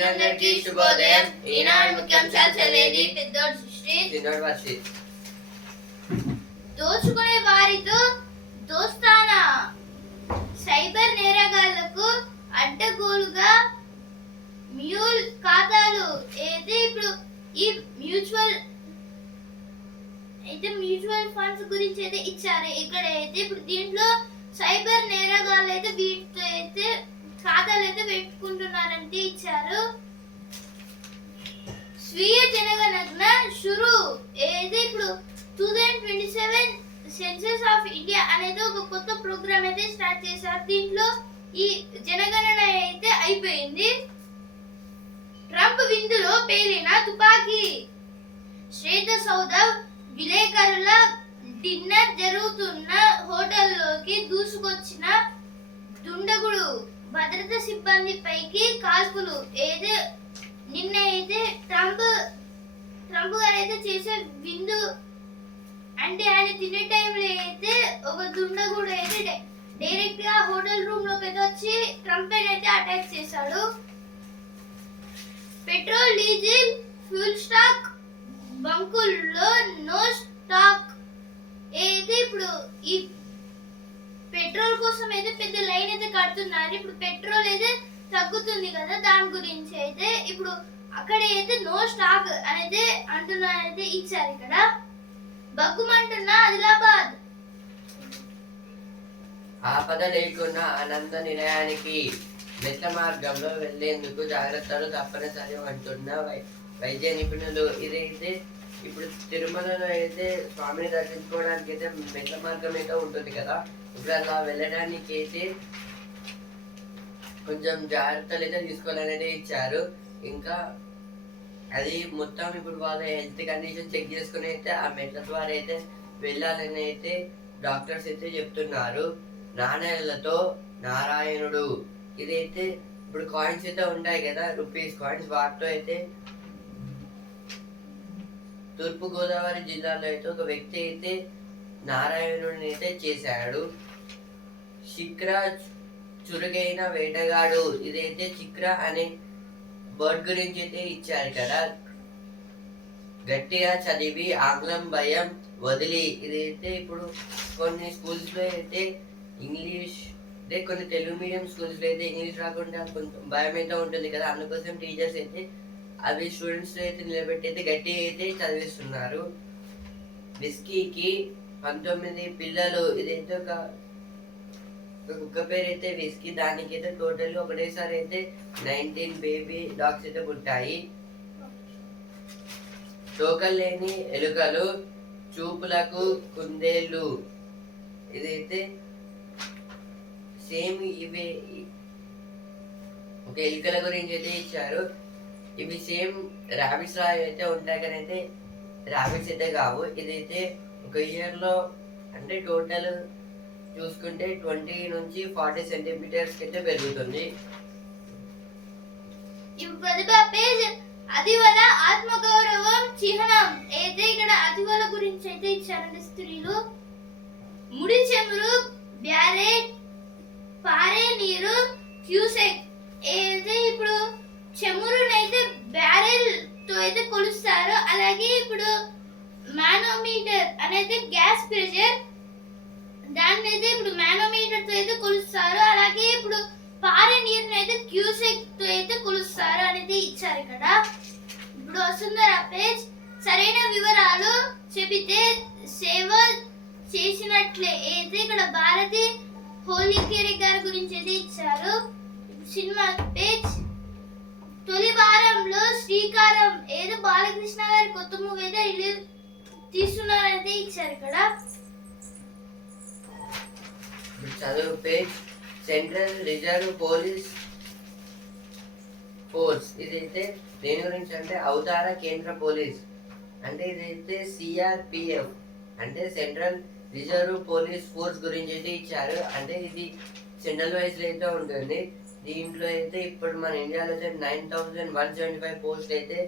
మిత్రులందరికీ శుభోదయం. ఈనాడు ముఖ్యాంశాలు చదివేది పెద్దోడు సృష్టి. దోచుకునే వారితో దోస్తానా, సైబర్ నేరగాళ్లకు అడ్డగోలుగా మ్యూల్ ఖాతాలు అయితే ఇప్పుడు ఈ మ్యూచువల్ ఫండ్స్ గురించి అయితే ఇచ్చారు. ఇక్కడ అయితే ఇప్పుడు దీంట్లో సైబర్ నేరగాళ్ళు అయితే వీటితో అయితే ఖాతాలు అయితే పెట్టుకుంటున్నారంటే ఇచ్చారు. స్వీయ జనగణన షురు ఏది ఇప్పుడు 2027 సెన్సస్ ఆఫ్ ఇండియా అనేది ఒక కొత్త ప్రోగ్రామ్ అయితే స్టార్ట్ చేశారు. దీంట్లో ఈ జనగణన అయితే అయిపోయింది. ట్రంప్ విందులో పేలిన తుపాకీ, శ్వేత సౌధ విలేకరుల డిన్నర్ జరుగుతున్న హోటల్లోకి దూసుకొచ్చిన దుండగుడు, భద్రతా సిబ్బంది పైకి కాల్పులు. ఏదే నిన్న అయితే ట్రంప్ గారు అయితే చేసే విందు అంటే ఆయన తినే టైంలో అయితే ఒక దుండగుడు అయితే డైరెక్ట్ గా హోటల్ రూమ్ లోకి అయితే వచ్చి ట్రంప్ అయితే అటాక్ చేశాడు. పెట్రోల్, డీజిల్, ఫ్యూల్ స్టాక్ బంకుల్లో నో స్టాక్. అయితే ఇప్పుడు ఈ పెట్రోల్ కోసం అయితే పెద్ద లైన్ అయితే కడుతున్నారు. ఇప్పుడు పెట్రోల్ అయితే తగ్గుతుంది కదా, దాని గురించి అయితే ఇప్పుడు అక్కడ అయితే నో స్టాక్ అనేది అంటున్నారైతే ఇచ్చారు. ఇక్కడ బగ్గుమంటున్న ఆదిలాబాద్. ఆపద లేకుండా ఆనంద నిలయానికి మెట్ల మార్గంలో వెళ్లేందుకు జాగ్రత్తలు తప్పనిసరి అంటున్న వైద్య నిపుణులు. ఇదైతే ఇప్పుడు తిరుమలలో అయితే స్వామిని దర్శించుకోవడానికి అయితే మెట్ల మార్గం అయితే ఉంటుంది కదా, ఇప్పుడు అలా వెళ్ళడానికి అయితే కొంచెం జాగ్రత్తలు అయితే తీసుకోవాలనేది ఇచ్చారు. ఇంకా అది మొత్తం ఇప్పుడు వాళ్ళ హెల్త్ కండిషన్ చెక్ చేసుకుని అయితే ఆ మెట్ల ద్వారా అయితే వెళ్ళాలని అయితే డాక్టర్స్ అయితే చెప్తున్నారు. నాణేలతో నారాయణుడు, ఇదైతే ఇప్పుడు కాయిన్స్ అయితే ఉంటాయి కదా, రూపీస్ కాయిన్స్, వాటితో అయితే తూర్పు గోదావరి జిల్లాలో అయితే ఒక వ్యక్తి అయితే నారాయణుడిని అయితే చేశాడు. శిక్ర చురుగైన వేటగాడు, ఇదైతే చిక్ర అనే బర్డ్ గురించి అయితే ఇచ్చారు కదా. గట్టిగా చదివి ఆంగ్లం భయం వదిలి, ఇదైతే ఇప్పుడు కొన్ని స్కూల్స్ లో అయితే ఇంగ్లీష్ అంటే కొన్ని తెలుగు మీడియం స్కూల్స్ లో అయితే ఇంగ్లీష్ రాకుండా కొంచెం భయం అయితే ఉంటుంది కదా, అందుకోసం టీచర్స్ అయితే అవి స్టూడెంట్స్ అయితే నిలబెట్టి అయితే గట్టి అయితే చదివిస్తున్నారు. విస్కీకి 19 పిల్లలు, ఇదైతే ఒక కుక్క పేరు అయితే విస్కీ, దానికి అయితే టోటల్ ఒకటేసారి అయితే 19 బేబీ డాగ్స్ అయితే పుట్టాయి. తోకలు లేని ఎలుకలు, చూపులకు కుందేళ్ళు, ఇదైతే సేమ్ ఇవి ఒక ఎలుకల గురించి అయితే ఇచ్చారు. ఇవి సేమ్ ర్యాబిట్స్ లా అయితే ఉంటాయి కానీ అయితే ర్యాబిట్స్ అయితే కావు. ఇదైతే ఒక ఇయర్ లో అంటే టోటల్ చూసుకుంటే 20 నుంచి 40 సెంటీమీటర్స్ అయితే పెరుగుతుంది. అదివల ఆత్మగౌరవం చిహ్నం అయితే ఇక్కడ అదివల గురించి అయితే ఇచ్చారంటే స్త్రీలు. ముడి చెమురు, బ్యారెట్, పారే నీరు, క్యూసెక్. అయితే ఇప్పుడు చెమురునైతే బ్యారెల్ తో అయితే కొలుస్తారు. అలాగే ఇప్పుడు మానోమీటర్ అనేది గ్యాస్ ప్రెషర్, దాన్ని అయితే ఇప్పుడు మానోమీటర్ తో అయితే కొలుస్తారు. అలాగే ఇప్పుడు పారే నీరుని అయితే క్యూసెక్ తో అయితే కొలుస్తారు అనేది ఇచ్చారు. ఇక్కడ ఇప్పుడు వస్తుందా పేజ్. సరైన వివరాలు చెబితే సేవ చేసినట్లే. అయితే ఇక్కడ భారతి హోలీకేరి గారి గురించి అయితే ఇచ్చారు. Cinema page. తొలి వారంలో శ్రీకారం ఏదో బాలకృష్ణ గారి కొత్త మూవీ అయితే రిలీజ్ తీస్తున్నారైతే ఇచ్చారు. ఇక్కడ చదువు page. Central reserve police force, ఇదైతే దేని గురించి అంటే అవతార కేంద్ర పోలీస్, అంటే ఇదైతే సిఆర్పిఎఫ్ అంటే సెంట్రల్ రిజర్వ్ పోలీస్ ఫోర్స్ గురించి అయితే ఇచ్చారు. అంటే ఇది సెంట్రల్ వైజ్ లో అయితే ఉంటుంది. దీంట్లో అయితే ఇప్పుడు మన ఇండియాలో అయితే 9175 పోస్టులు అయితే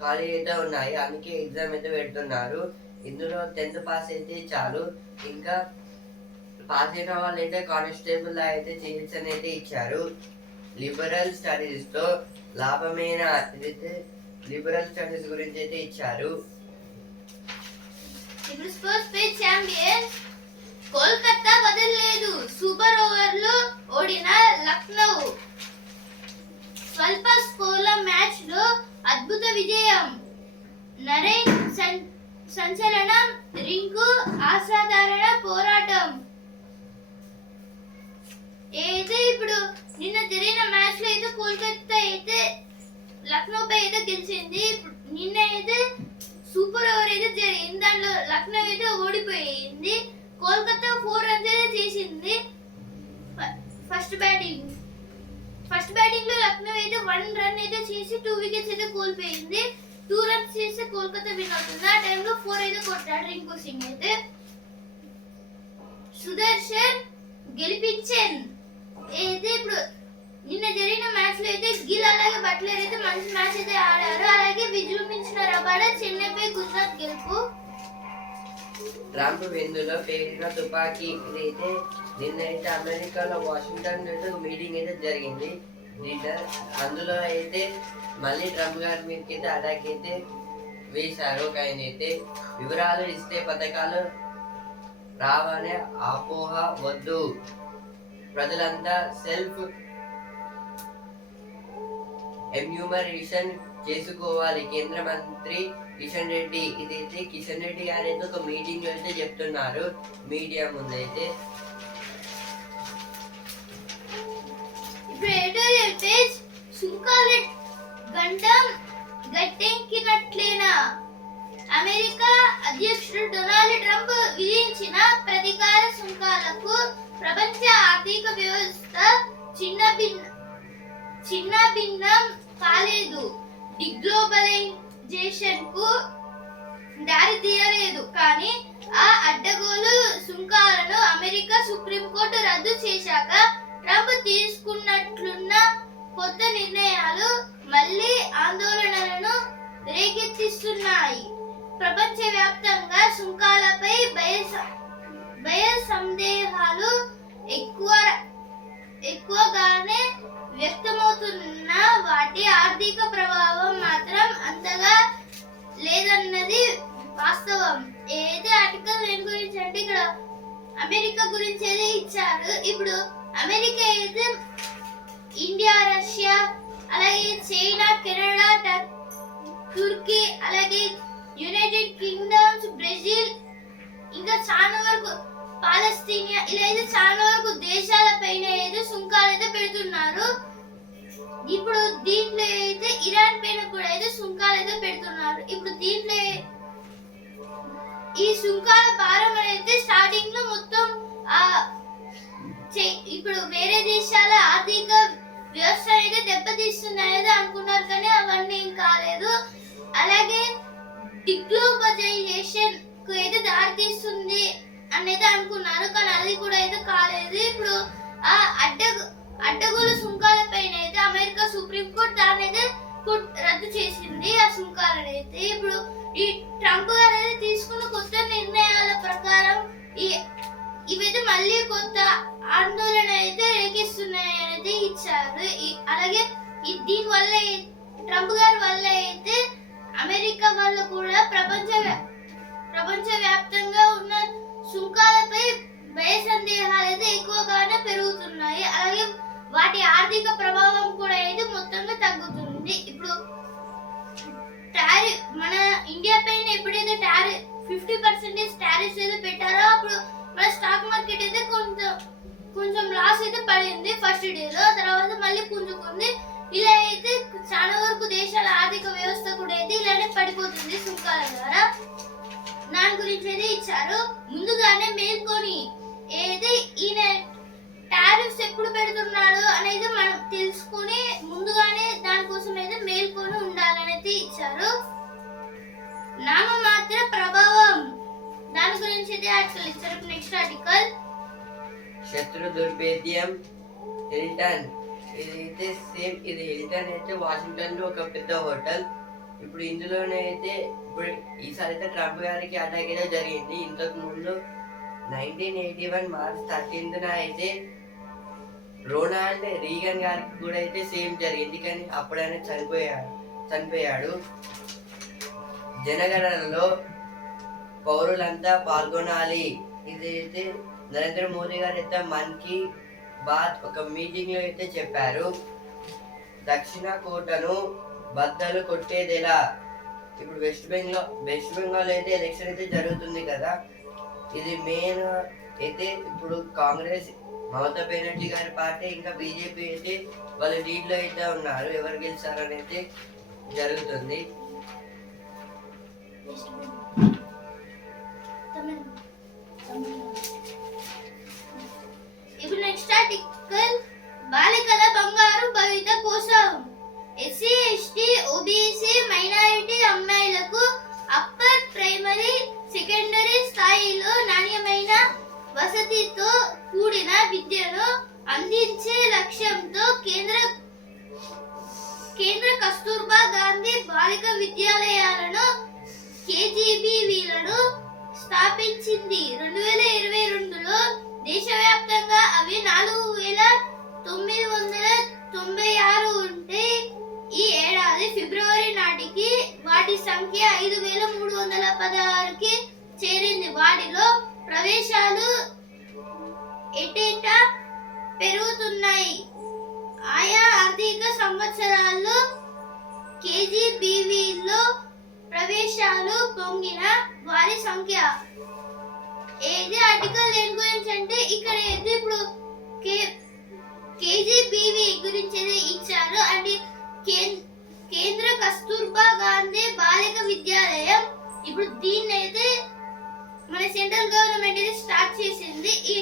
ఖాళీ అయితే ఉన్నాయి. అందుకే ఎగ్జామ్ అయితే పెడుతున్నారు. ఇందులో 10th పాస్ అయితే చాలు. ఇంకా పాస్ అయిన వాళ్ళు అయితే కానిస్టేబుల్ అయితే చేయొచ్చు అని అయితే ఇచ్చారు. లిబరల్ స్టడీస్ తో లాభమైన ఇదైతే లిబరల్ స్టడీస్ గురించి అయితే ఇచ్చారు. ఇప్పుడు స్పోర్ట్స్ పేజ్ ఛాంపియన్స్ కోల్కతా వదలలేదు, సూపర్ ఓవర్లో ఓడిన లక్నో. స్వల్ప స్కోర్ల మ్యాచ్ లో అద్భుత విజయం, నరేన్ సంచలనం, రింకు అసాధారణ పోరాటం. అయితే ఇప్పుడు నిన్న జరిగిన మ్యాచ్ లో అయితే కోల్కతా అయితే లక్నో పై అయితే గెలిచింది. నిన్న అయితే సూపర్ ఓవర్ అయితే జరిగింది, దాంట్లో లక్నో అయితే ఓడిపోయింది. కోల్కతా 4 రన్స్ అయితే చేసింది. ఫస్ట్ బ్యాటింగ్ లో లక్నో అయితే 1 రన్ అయితే చేసి 2 వికెట్స్ అయితే కోల్పోయింది. 2 రన్స్ చేసి కోల్కతా విన్ అవుతుంది. ఆ టైంలో 4 అయితే కొట్టాడు రింకు సింగ్ అయితే. సుదర్శన్ గెలిపించాను. అయితే ఇప్పుడు నిన్న జరిగిన మ్యాచ్ లో అయితే గిల్ అలాగే బట్లర్ అయితే మంచి మ్యాచ్ అయితే ఆడారు. అలాగే విజృంభించిన రబాడా చెన్నైపై గుజరాత్ గెలుపు. ట్రంప్ విందులో పేరిన తుపాకీ ఇదైతే నిన్నైతే అమెరికాలో వాషింగ్టన్ మీటింగ్ అయితే జరిగింది. అందులో అయితే మళ్ళీ ట్రంప్ గారి మీదకి అయితే అటాక్ అయితే వేశారు. ఒక ఆయన అయితే వివరాలు ఇస్తే పథకాలు రావనే అపోహ వద్దు, ప్రజలంతా సెల్ఫ్ ఎన్యూమరేషన్ చేసుకోవాలి. కేంద్ర మంత్రి కిషన్ రెడ్డి ఇదైతే కిషన్ రెడ్డి గారు అయితే ఒక మీటింగ్ లో అయితే చెప్తున్నారు మీడియా ముందు అయితే. సుంకాల గండం గట్టెక్కినట్లేనా? అమెరికా అధ్యక్షుడు డొనాల్డ్ ట్రంప్ విధించిన ప్రతీకార సుంకాలకు ప్రపంచ ఆర్థిక వ్యవస్థ చిన్నభిన్నం కాలేదు, డిగ్లోబలైజేషన్ కు దారి తీయలేదు. కానీ ఆ అడ్డగోలు సుంకాలను అమెరికా సుప్రీంకోర్టు రద్దు చేశాక ట్రంప్ తీసుకున్నట్లున్న కొత్త నిర్ణయాలు మళ్ళీ ఆందోళనలను రేకెత్తిస్తున్నాయి. ప్రపంచవ్యాప్తంగా సుంకాలపై భయ సందేహాలు ఎక్కువగానే వ్యక్తమవుతున్న వాటి ఆర్థిక ప్రభావం మాత్రం అంతగా లేదన్నది వాస్తవం. ఏదైతే ఆర్టికల్ దేని గురించి అంటే ఇక్కడ అమెరికా గురించి అయితే ఇచ్చారు. ఇప్పుడు అమెరికా అయితే ఇండియా, రష్యా, అలాగే చైనా, కెనడా, తుర్కీ, అలాగే యునైటెడ్ కింగ్డమ్స్, బ్రెజిల్, ఇంకా చాలా వరకు పాలస్తీనియా, ఇలా అయితే చాలా వరకు దేశాల పైన అయితే సుంకాలు అయితే పెడుతున్నారు. ఇప్పుడు దీంట్లో అయితే ఇరాన్ పైన కూడా అయితే సుంకాలు అయితే పెడుతున్నారు. ఇప్పుడు దీంట్లో ఈ సుంకాల భారం అనేది స్టార్టింగ్ లో మొత్తం ఇప్పుడు వేరే దేశాల ఆర్థిక వ్యవస్థ అయితే దెబ్బతీస్తున్నాయని అనుకున్నారు, కానీ అవన్నీ ఏం కాలేదు. అలాగే డిగ్లోబలైజేషన్ కు అయితే దారితీస్తుంది అనేది అనుకున్నారు, కానీ అది కూడా అయితే కాలేదు. ఇప్పుడు ఆ అడ్డగోలు సుంకాల పైన అయితే అమెరికా సుప్రీంకోర్టు దాన్ని అయితే రద్దు చేసింది ఆ సుంకాలను అయితే. ఇప్పుడు ఈ ట్రంప్ గారు అయితే తీసుకున్న కొత్త నిర్ణయాల ప్రకారం ఇవైతే మళ్ళీ కొత్త ఆందోళన అయితే రేకిస్తున్నాయి అనేది ఇచ్చారు. అలాగే దీని వల్ల ట్రంప్ గారి వల్ల అయితే అమెరికా వాళ్ళు కూడా ప్రపంచ వ్యాప్తంగా ఉన్న సుంకాలపై భయ సందేహాలు అయితే ఎక్కువగానే పెరుగుతున్నాయి. అలాగే వాటి ఆర్థిక ప్రభావం కూడా అయితే మొత్తంగా తగ్గుతుంది. ఇప్పుడు మన ఇండియా పైన ఎప్పుడైతే 50% టారిఫ్స్ అయితే పెట్టారో అప్పుడు మన స్టాక్ మార్కెట్ అయితే కొంచెం లాస్ అయితే పడింది ఫస్ట్ డేలో, తర్వాత మళ్ళీ పుంజుకుంది. ఇలా అయితే చాలా వరకు దేశాల ఆర్థిక వ్యవస్థ కూడా అయితే ఇలానే పడిపోతుంది సుంకాల ద్వారా. దాని గురించి అయితే ఇచ్చారు. ముందుగానే మేల్కొని ఏదైతే ఈయన టారిఫ్స్ ఎప్పుడు పెడుతున్నాడు అనేది మనం తెలుసుకుని ముందుగానే దానికోసం అయితే మేల్కొని ఉండాలనేది ఇచ్చారు. నామమాత్ర ప్రభావం దాని గురించి అయితే ఆర్టికల్ ఇచ్చారు. నెక్స్ట్ ఆర్టికల్ శత్రు దుర్భేద్యం హిల్టన్ ఇదైతే సేమ్ ఇది హిల్టన్ అయితే వాషింగ్టన్ లో ఒక పెద్ద హోటల్. ఇప్పుడు ఇందులోనే అయితే ఇప్పుడు ఈసారి అయితే ట్రంప్ గారికి అటాక్ అయితే జరిగింది. ఇంతకు ముందు 1981 మార్చ్ 13న అయితే రోనాల్డ్ రీగన్ గారికి కూడా అయితే సేమ్ జరిగింది, కానీ అప్పుడు ఆయన చనిపోయాడు. జనగణనలో పౌరులంతా పాల్గొనాలి. ఇదైతే నరేంద్ర మోదీ గారు అయితే మన్ కీ బాత్ ఒక మీటింగ్ లో అయితే చెప్పారు. దక్షిణ కోటను బద్దలు కొట్టేదెలా? ఇప్పుడు వెస్ట్ బెంగాల్ అయితే ఎలక్షన్ అయితే జరుగుతుంది కదా. ఇది మెయిన్ అయితే ఇప్పుడు కాంగ్రెస్ మమతా బెనర్జీ గారి పార్టీ ఇంకా బీజేపీ అయితే వాళ్ళ లీడ్ లో అయితే ఉన్నారు. ఎవరు గెలిచారని అయితే జరుగుతుంది. ఇప్పుడు నెక్స్ట్ ఆర్టికల్ బాలికల బంగారు భవిత కోసం ఎస్సీ ఎస్టీ ఓబీసీ మైనారిటీ అమ్మాయిలకు అప్పర్ ప్రైమరీ సెకండరీ స్థాయిలో నాణ్యమైన వసతితో కూడిన విద్యను అందించే లక్ష్యంతో కేంద్ర కస్తూర్బా గాంధీ బాలిక విద్యాలయాలను కేజీబీవీలను స్థాపించింది. 2022లో దేశవ్యాప్తంగా అవి 4996 ఉంటే ఈ ఏడాది ఫిబ్రవరి నాటికి వాటి సంఖ్య 5316కి చేరింది. వాటిలో ప్రవేశాలు ఏటేటా పెరుగుతున్నాయి. ఆయా ఆర్థిక సంవత్సరాల్లో కేజీబీవీలో ప్రవేశాలు పొంగిన వారి సంఖ్య. ఏది ఆర్టికల్ దేని గురించి అంటే ఇక్కడ అయితే ఇప్పుడు కేజీబీవీ గురించి ఇచ్చారు. అంటే కేంద్ర కస్తూర్బా గాంధీ బాలిక విద్యాలయం. ఇప్పుడు దీన్ని అయితే మన సెంట్రల్ గవర్నమెంట్ అయితే స్టార్ట్ చేసింది. ఈ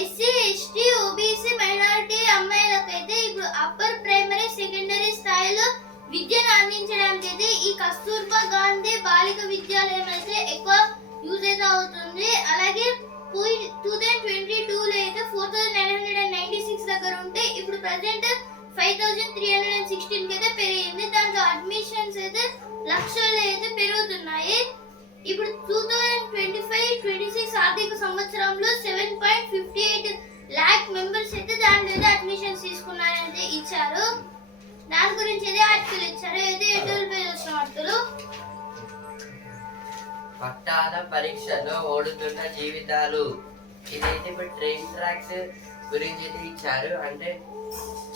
ఎస్సీ ఎస్టీ ఓబీసీ మైనారిటీ అమ్మాయిలకైతే ఇప్పుడు అప్పర్ ప్రైమరీ సెకండరీ స్థాయిలో విద్యను అందించడానికి అయితే ఈ కస్తూర్బా గాంధీ బాలిక విద్యాలయం అయితే ఎక్కువ యూజ్ అయితే అవుతుంది. అలాగే 2022లో అయితే 4996 దగ్గర ఉంటే ఇప్పుడు ప్రెసెంట్ 5316 అయితే పెరిగింది. దాంట్లో అడ్మిషన్స్ అయితే లక్షల్లో అయితే పెరుగుతున్నాయి. ఇప్పుడు 2025-26 ఆర్థిక సంవత్సరంలో 7.58 lakh మెంబర్స్ అయితే దాంట్లో అయితే అడ్మిషన్స్ తీసుకున్నారంటే ఇచ్చారు. దాని గురించి అయితే ఆర్టికల్ ఇచ్చారు. అయితే ఎటువంటి పేరు వచ్చిన వార్తలు పట్టాల పరీక్షలో ఓడుతున్న జీవితాలు. ఇదైతే ఇప్పుడు ట్రైన్ ట్రాక్స్ గురించి అయితే ఇచ్చారు. అంటే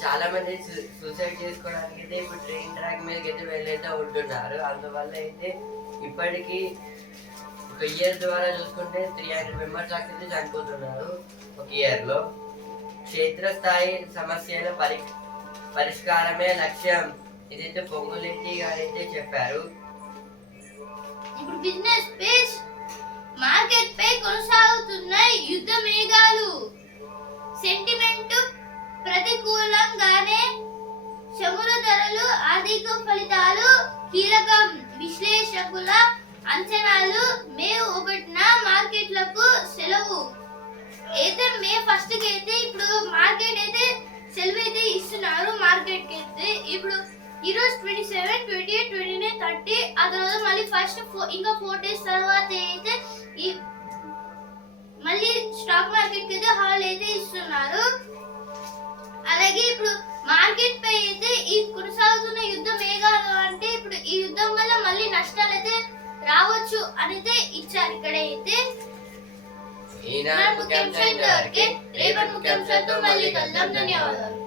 చాలా మంది సూసైడ్ చేసుకోవడానికి అయితే ఇప్పుడు ట్రైన్ ట్రాక్ మీదకి అయితే వెళ్ళైతే ఉంటున్నారు. అందువల్ల అయితే ఇప్పటికీ ఒక ఇయర్ ద్వారా చూసుకుంటే 300 మెంబర్స్ దాకా అయితే చనిపోతున్నారు ఒక ఇయర్ లో. క్షేత్రస్థాయి సమస్యల పరిష్కారమే లక్ష్యం. ఇదైతే పొంగులెట్టి గారు అయితే చెప్పారు. ఇప్పుడు బిజినెస్ స్పేస్ మార్కెట్ పై కొనసాగుతున్న యుద్ధ మేఘాలు. సెంటిమెంట్ ప్రతికూలంగానే చమురు ధరలు, ఆర్థిక ఫలితాలు కీలకం. విశ్లేషకుల అంచనాలు మే 1న మార్కెట్లకు సెలవు. అయితే మే 1కి అయితే ఇప్పుడు మార్కెట్ అయితే సెలవు అయితే ఇస్తున్నారు మార్కెట్ కి అయితే. ఇప్పుడు ఈ రోజు 27, 28, 29, 30 ఆ తర్వాత మళ్ళీ ఫస్ట్ ఇంకా 4 days తర్వాత అయితే ఈ మళ్ళీ స్టాక్ మార్కెట్ కి అయితే హాల్ అయితే ఇస్తున్నారు. అలాగే ఇప్పుడు మార్కెట్ పై అయితే ఈ కొనసాగుతున్న యుద్ధ మేఘాలు అంటే ఇప్పుడు ఈ యుద్ధం వల్ల మళ్ళీ నష్టాలు అయితే రావచ్చు అనేది ఇచ్చారు ఇక్కడ అయితే. ఈనాడు ముఖ్యాంశాలు ఇంతవరకే. రేపటి ముఖ్యాంశాలతో మళ్ళీ కలుద్దాం. ధన్యవాదాలు.